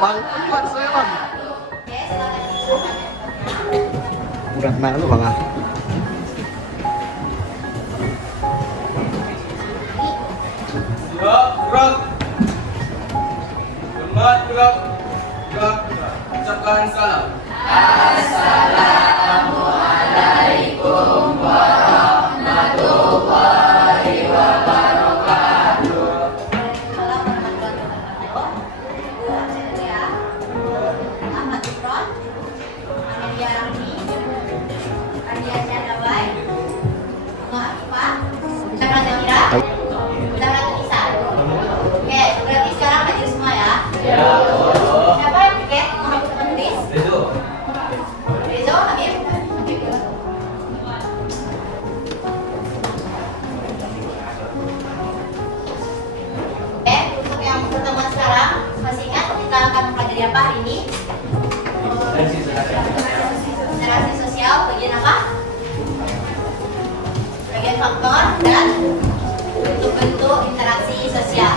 Bang. Gimana saya, Bang? Udah kenal lu, Bang. Gerak. Hormat gerak. Gerak. Ucapkan salam. Assalamualaikum warahmatullahi wabarakatuh. Berarti sekarang hadir semua ya? Ya. Siapa yang piket? Mau menulis? Rezo, Habib? Untuk yang pertemuan sekarang, masih ingat kita akan mempelajari apa hari ini? Interaksi sosial, bagian apa? Bagian faktor dan bentuk-bentuk interaksi sosial.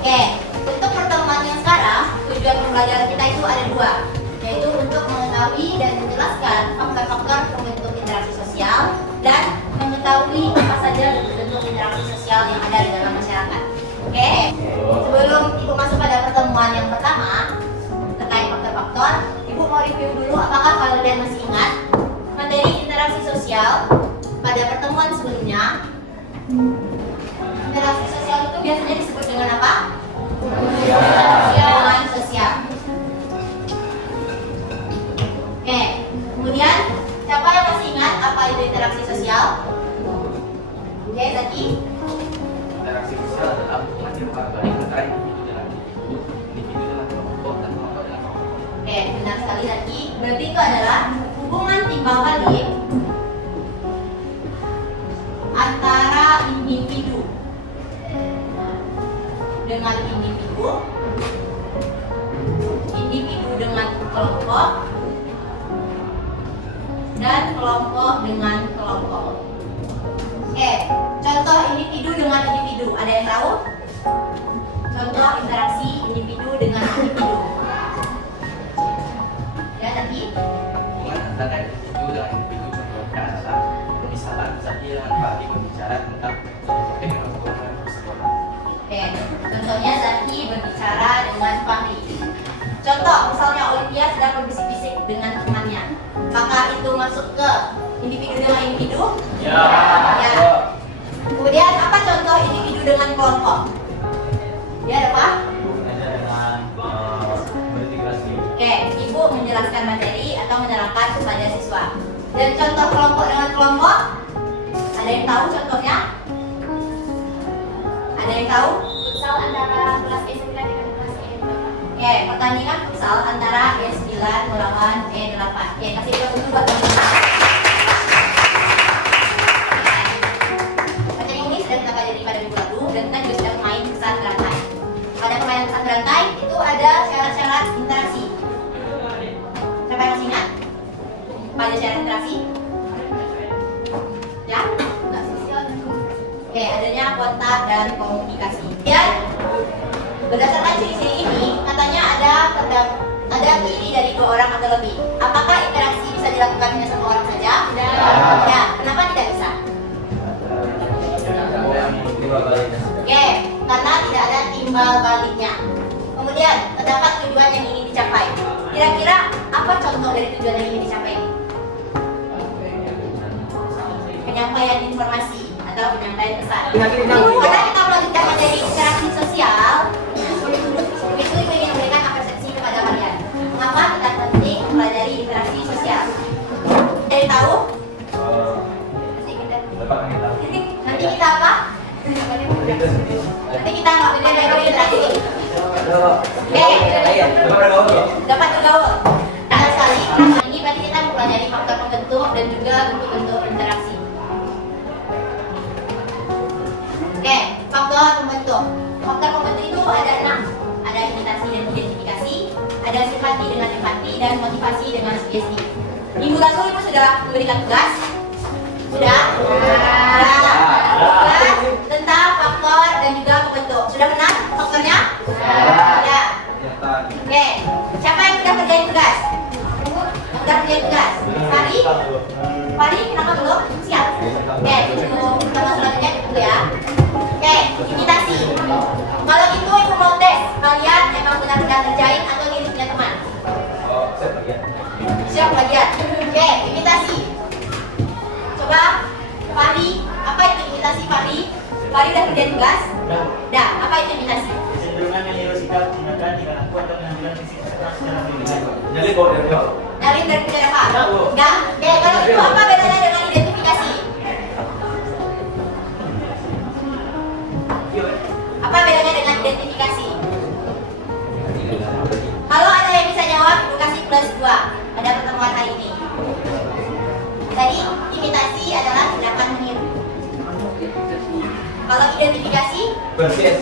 Oke, untuk pertemuan yang sekarang, tujuan pembelajaran kita itu ada dua, yaitu untuk mengetahui dan menjelaskan faktor-faktor pembentuk interaksi sosial dan mengetahui apa saja bentuk interaksi sosial yang ada di dalam masyarakat. Oke, sebelum Ibu masuk pada pertemuan yang pertama terkait faktor-faktor, Ibu mau review dulu apakah kalian masih ingat materi interaksi sosial pada pertemuan sebelumnya. Interaksi sosial itu biasanya disebut dengan apa? Hubungan sosial. Oke, kemudian siapa yang masih ingat apa itu interaksi sosial? Oke, Zaki. Interaksi sosial adalah hubungan yang berbalik antara individu dengan individu dengan kelompok dan kelompok dengan kelompok. Oke, benar sekali Zaki. Berarti itu adalah hubungan timbal balik antara individu dengan individu, individu dengan kelompok, dan kelompok dengan kelompok. Oke, contoh individu dengan individu, ada yang tahu? Contoh interaksi individu dengan individu. Ya, tadi? Hubungan antara individu dengan individu contohnya adalah misalnya Zaki dengan Fahri berbicara tentang dengan hubungan tersebut. Oke, contohnya Zaki berbicara dengan Fahri. Contoh, misalnya Olivia sedang berbisik-bisik dengan temannya. Apakah itu masuk ke individu dengan individu? Ya. Ya. Kemudian apa contoh individu dengan kelompok? Ya, ada apa? Hubungannya dengan berintegrasi. Oke, Ibu menjelaskan materi atau menerangkan kepada siswa. Dan contoh kelompok dengan kelompok? Ada yang tahu contohnya? Ada yang tahu? Futsal antara kelas E9 dengan kelas E8. Oke, pertandingan futsal antara E9 melawan E8. Oke, kasih dulu buat teman-teman. Materi ini sudah kita pelajari pada minggu lalu dan kita juga sudah main pesan berantai. Pada permainan pesan berantai itu ada syarat-syarat interaksi. Siapa yang masih ingat? Apa aja syarat interaksi? Ya? Enggak sosial dan komunikasi. Oke, adanya kontak dan komunikasi. Dan berdasarkan ciri-ciri ini, katanya ada ciri dari 2 orang atau lebih. Apakah interaksi bisa dilakukan hanya 1 orang saja? Ya. Kenapa tidak bisa? Oke, karena tidak ada timbal baliknya. Kemudian, terdapat tujuan yang ingin dicapai. Kira-kira apa contoh dari tujuan yang ingin dicapai? Penyampaian informasi atau penyampaian pesan. Karena kita melanjutkan materi interaksi sosial, itu ingin memberikan apresiasi kepada kalian. Mengapa kita penting mempelajari interaksi sosial? Dari tahu? Nanti kita apa? Nanti kita nggak dari interaksi. Oke, dapat bergaul. Nah, sekali ini berarti kita mempelajari faktor pembentuk dan juga bentuk-bentuk interaksi. Oke, faktor pembentuk. Faktor pembentuk itu ada 6. Ada imitasi dan identifikasi, ada simpati dengan empati, dan motivasi dengan sugesti. Minggu lalu Ibu sudah memberikan tugas. Sudah? Tugas tentang faktor dan juga pembentuk. Sudah benar faktornya? Ya. Oke, siapa yang sudah kerjain tugas? Yang sudah kerjain tugas? Fari? Fari, kenapa belum? Siap. Oke, untuk pertama selanjutnya dulu ya. Oke, imitasi. Kalau itu ibu mau tes, kalian memang benar-benar kerjain atau ini punya teman? Siap bagian. Oke, imitasi. Coba, Fari, apa itu imitasi Fari? Fari udah kerjain tugas? Udah, apa itu imitasi? Kecenderungan meniru sikap tindakan tingkah laku atau penampilan fisik seseorang secara pribadi. Jadi kok dia Dari kerja apa? Enggak. Oke, kalau itu apa bedanya dengan identifikasi? Apa bedanya dengan identifikasi? Kalau ada yang bisa jawab, ibu kasih +2 pada pertemuan hari ini. Tadi imitasi adalah tindakan meniru. Kalau identifikasi? persis.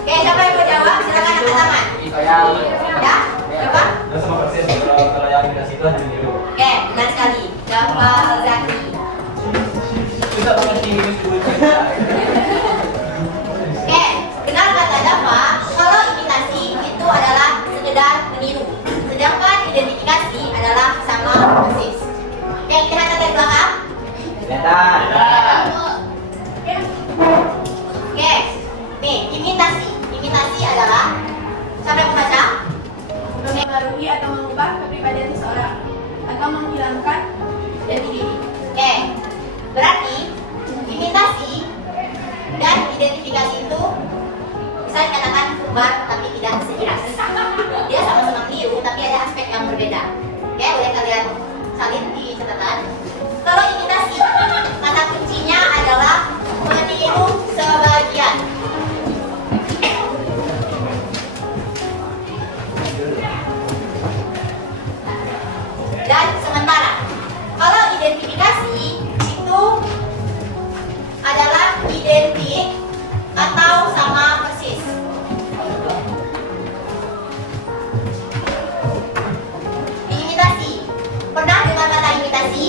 Oke, siapa yang mau jawab? Silakan angkat tangan. Ya? Siapa? Sama persis kalau yang dikasih itu hanya niru. Oke, benar sekali. Jafar Zaki. Kita pakai tinggi dulu. Oke, benar kata Jafar. Kalau imitasi itu adalah sekedar meniru, sedangkan identifikasi adalah sama persis. Oke, kita lihat dari belakang. Oke, nih imitasi. Imitasi adalah sampai membaca. Mempengaruhi atau mengubah kepribadian seseorang atau menghilangkan Jati diri. Oke, berarti imitasi dan identifikasi itu bisa dikatakan kembar tapi tidak sejelas. Dia sama-sama meniru tapi ada aspek yang berbeda. Oke, boleh kalian salin di catatan. Kalau imitasi, kata kuncinya adalah meniru sebagian. Dan sementara. Kalau identifikasi itu adalah identik atau sama persis. Imitasi. Pernah dengar kata imitasi?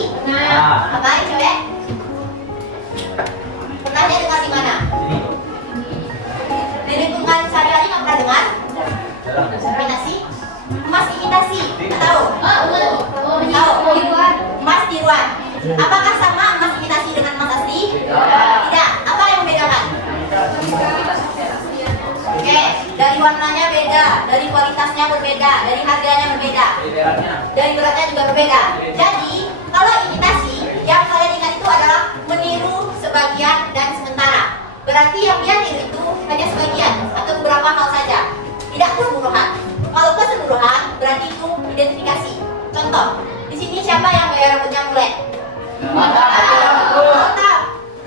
Apa yang cewek? Pernahnya dengar di mana? Di lingkungan sehari-hari nggak pernah dengar? Imitasi? Emas imitasi? Nggak tahu? Tahu? Emas tiruan. Apakah sama emas imitasi dengan emas asli? Tidak. Apa yang membedakan? Oke, dari warnanya beda, dari kualitasnya berbeda, dari harganya berbeda, dari beratnya juga berbeda. Jadi, kalau imitasi, yang kalian ingat itu adalah meniru sebagian dan sementara. Berarti yang dia niru itu hanya sebagian atau beberapa hal saja, tidak keseluruhan. Kalau keseluruhan, berarti itu identifikasi. Contoh, di sini siapa yang gaya rambutnya mulet?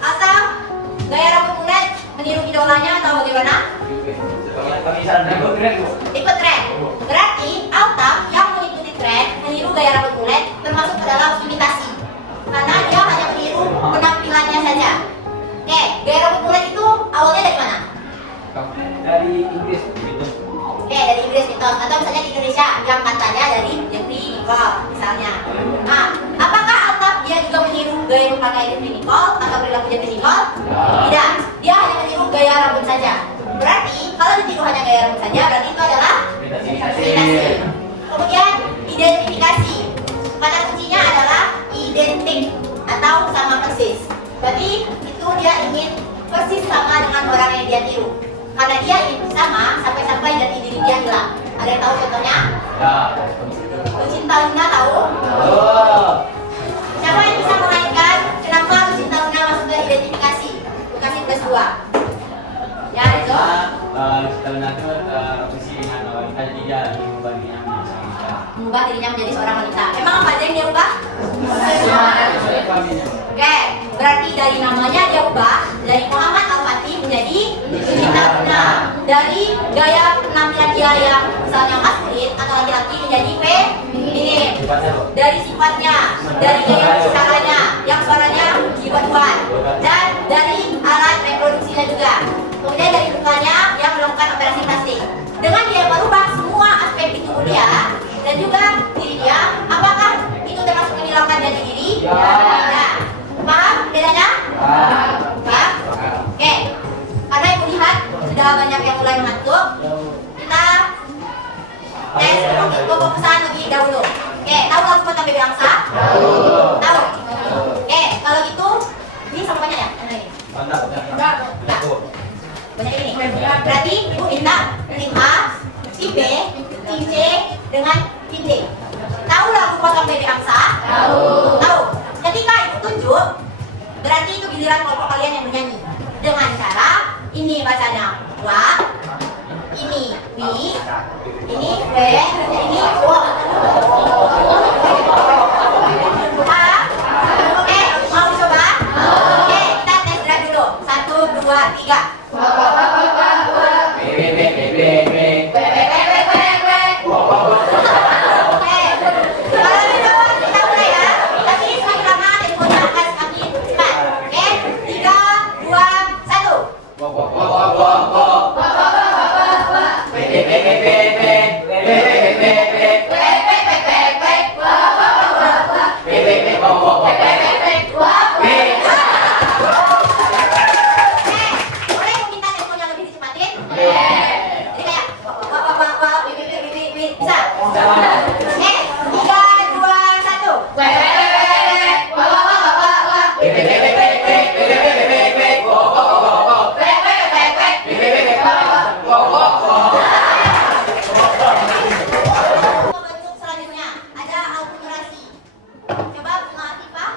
Atau gaya rambut mulet meniru idolanya atau bagaimana? Ikut tren. Berarti Altaf yang mengikuti tren meniru gaya rambut mulet termasuk ke dalam imitasi. Karena dia hanya meniru penampilannya saja. Oke, gaya rambut mulet itu awalnya dari mana? Dari Inggris gitu. Oke, dari Inggris mitos atau misalnya di Indonesia yang katanya dari Jeffrey Nicole misalnya. Nah, apakah Altaf dia juga meniru gaya berpakaian Jeffrey Nicole atau perilaku Jeffrey Nicole? Tidak, dia hanya meniru gaya rambut saja. Berarti kalau ditiru hanya gaya rambut saja, berarti itu adalah imitasi. Kemudian identifikasi, kata kuncinya adalah identik atau sama persis. Berarti itu dia ingin persis sama dengan orang yang dia tiru. Karena dia ingin sama sampai-sampai jati diri dia hilang. Ada yang tahu contohnya? Lucinta Luna tahu? Siapa yang bisa mengaitkan kenapa Lucinta Luna masuk ke identifikasi? Kasih +2. Ya, Rizzo? Setelah itu posisi dengan wanita jadi dia ingin mengubah dirinya menjadi wanita. Mengubah dirinya menjadi seorang wanita. Emang apa aja yang dia ubah? Oke, berarti dari namanya dia ubah dari Muhammad Al-Fatih menjadi Lucinta Luna. Dari gaya penampilan dia yang misalnya maskulin atau laki-laki menjadi feminin. Dari sifatnya, dari gaya bicaranya yang suaranya dibuat-buat, dan dari alat reproduksinya juga. Kemudian dari lukanya yang melakukan operasi plastik. Dengan dia merubah semua aspek di tubuh dia dan juga diri dia, apakah itu termasuk menghilangkan jati diri? Ya. Paham bedanya? Paham? Oke. Karena ibu lihat sudah banyak yang mulai mengantuk, kita tes dahulu. Oke, tahu lagu Kota Bebe Angsa? Tahu. Oke, kalau gitu ini sampahnya ya? Mana ini? Enggak. Banyak ini. Berarti Ibu minta tim A, tim B, tim C dengan tim D. Tahu lagu Kota Bebe Angsa? Tahu. Ketika Ibu tunjuk, berarti itu giliran kelompok kalian yang bernyanyi dengan cara ini bacanya wa, ini wi, ini we, ini wo. Oke, mau coba? Oke, kita tes drive dulu. 1, 2, 3. Oke, kalau gitu kita mulai ya. Tapi semakin lama temponya akan semakin cepat. Oke, 3, 2, 1. Boleh meminta temponya lebih dicepatin? Jadi kayak bisa? Oke, 3, 2, 1. Bentuk selanjutnya ada akulturasi. Coba Bunga Atifah.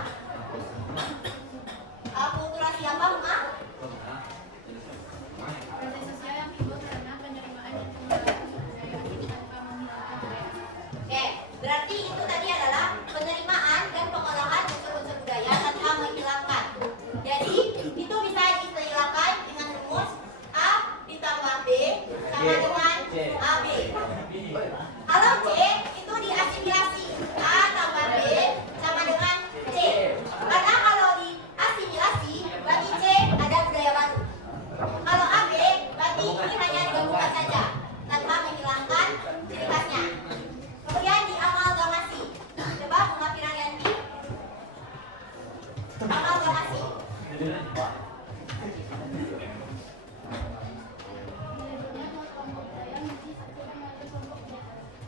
Akulturasi apa, Bunga? Proses sosial yang timbul karena penerimaan dan penggunaan sumber daya tanpa menghilangkan budaya. Oke, berarti itu tadi adalah penerimaan dan pengolahan unsur-unsur budaya tanpa menghilangkan. Jadi, itu bisa diistilahkan dengan rumus A ditambah B sama dengan AB. Kalau C itu diasimilasi A tambah B sama dengan C. Karena kalau diasimilasi berarti C ada budaya baru. Kalau AB berarti ini hanya digabungkan saja tanpa menghilangkan ciri khasnya. Kemudian diamalgamasi. Coba Bunga Firyanti. Amalgamasi.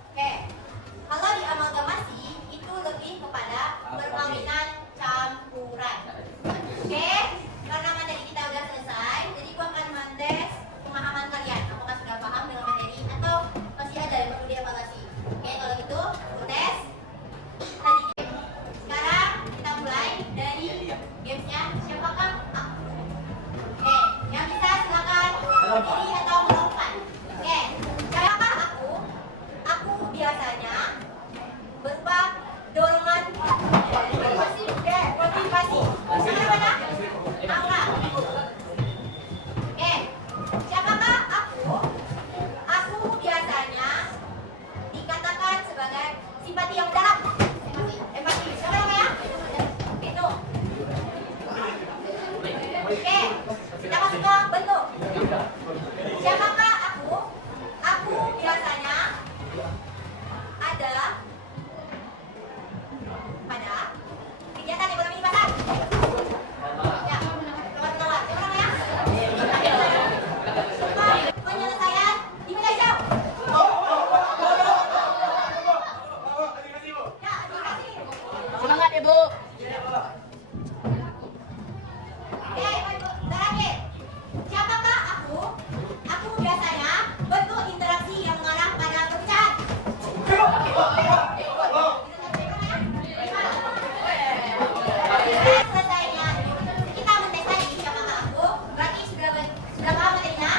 Oke, kalau diamalgamasi itu lebih kepada perkawinan campuran. Oke, karena materi kita udah selesai, jadi gua akan mentes pemahaman kalian. Apakah sudah paham dengan materi atau masih ada yang perlu dievaluasi? Oke, kalau gitu, gua tes. Tadi game. Sekarang kita mulai dari gamesnya. Siapakah aku? Oke, yang bisa silakan berdiri atau melompat. Oke, siapakah aku? Aku biasanya berupa dorongan motivasi. Siapa namanya? Aura. Oke, siapakah aku? Aku biasanya dikatakan sebagai simpati yang dalam. Empati. Siapa namanya? Itu. Oke, kita masuk ke bentuk. Siapakah aku? Aku biasanya ada pada kegiatan ekonomi di pasar. Ya, penawar-penawar. Siapa namanya? Penyelesaian di media hijau. Ya, terima kasih. Semangat Ibu. Oke, terakhir. Siapakah aku? Aku biasanya bentuk interaksi yang mengarah pada perpecahan. Selesainya, kita mentes lagi siapakah aku. Berarti sudah paham materinya?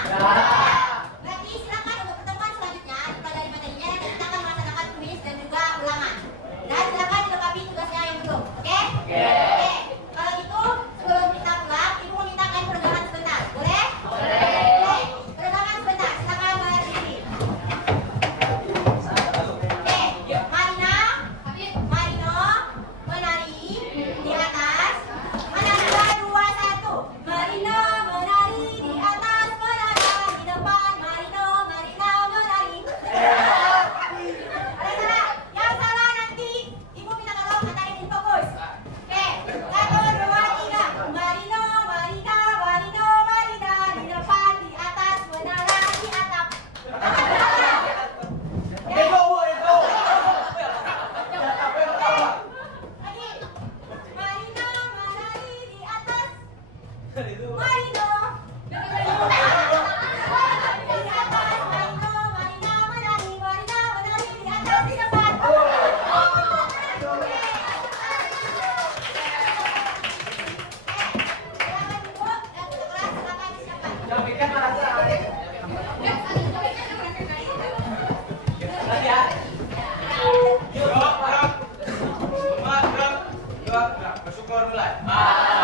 Berarti silakan untuk pertemuan selanjutnya dipelajari materinya dan kita akan melaksanakan kuis dan juga ulangan. Dan silakan dilengkapi tugasnya yang belum. Oke? Bersyukur mulai.